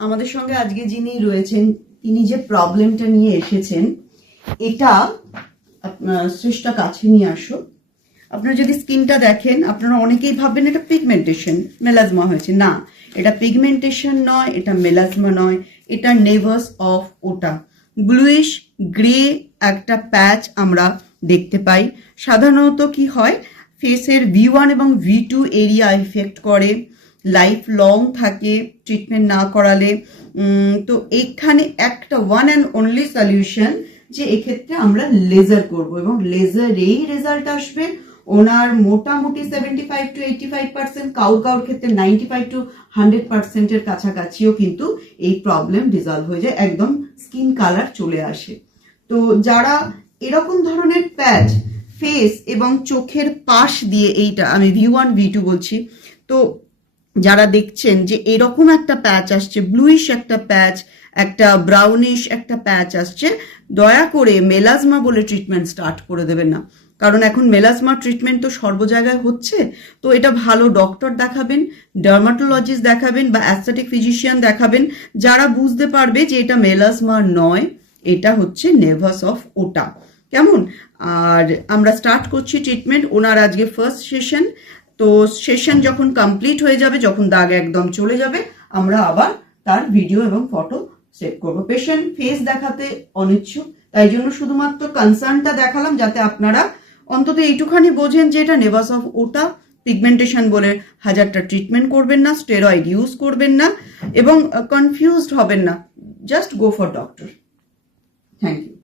আমাদের সঙ্গে আজকে যিনি রয়েছেন তিনি যে প্রবলেমটা নিয়ে এসেছেন এটা আপনার শ্রেষ্ঠা কাছে নিয়ে আসো। আপনারা যদি স্কিনটা দেখেন আপনারা অনেকেই ভাববেন এটা পিগমেন্টেশন, মেলাজমা হয়েছে। না, এটা পিগমেন্টেশন নয়, এটা মেলাজমা নয়, এটা নেভাস অফ ওটা। ব্লুইশ গ্রে একটা প্যাচ আমরা দেখতে পাই। সাধারণত কি হয়, ফেসের V1 এবং V2 এরিয়া ইফেক্ট করে, লাইফ লং থাকে ট্রিটমেন্ট না করালে। তো এখানে একটা ওয়ান অ্যান্ড অনলি সলিউশন যে এক্ষেত্রে আমরা লেজার করব এবং লেজারেই রেজাল্ট আসবে। ওনার মোটামুটি 75 to 85%, কাউর ক্ষেত্রে 95 to 100%-এর কাছাকাছিও কিন্তু এই প্রবলেম রিজলভ হয়ে যায়, একদম স্কিন কালার চলে আসে। তো যারা এরকম ধরনের প্যাচ ফেস এবং চোখের পাশ দিয়ে, এইটা আমি V1 V2 বলছি, তো যারা দেখছেন যে এরকম একটা প্যাচ আসছে, ব্লুইশ একটা প্যাচ, একটা ব্রাউনিশ একটা প্যাচ আসছে, দয়া করে মেলাজমা বলে ট্রিটমেন্ট স্টার্ট করে দেবেন না। কারণ এখন মেলাজমা ট্রিটমেন্ট তো সর্ব জায়গায় হচ্ছে। তো এটা ভালো ডক্টর দেখাবেন, ডার্মাটোলজিস্ট দেখাবেন বা অ্যাস্থেটিক ফিজিশিয়ান দেখাবেন, যারা বুঝতে পারবে যে এটা মেলাজমা নয়, এটা হচ্ছে নেভাস অফ ওটা। কেমন? আর আমরা স্টার্ট করছি ট্রিটমেন্ট। ওনার আজকে ফার্স্ট সেশন। তো সেশন যখন কমপ্লিট হয়ে যাবে, যখন দাগ একদম চলে যাবে, আমরা আবার তার ভিডিও এবং ফটো সেট করবো। পেশেন্ট ফেস দেখাতে অনিচ্ছুক, তাই জন্য শুধুমাত্র কনসার্নটা দেখালাম, যাতে আপনারা অন্তত এইটুখানি বোঝেন যে এটা নেভাস অফ ওটা। পিগমেন্টেশন বলে হাজারটা ট্রিটমেন্ট করবেন না, স্টেরয়েড ইউজ করবেন না এবং কনফিউজড হবেন না। Just go for doctor. Thank you.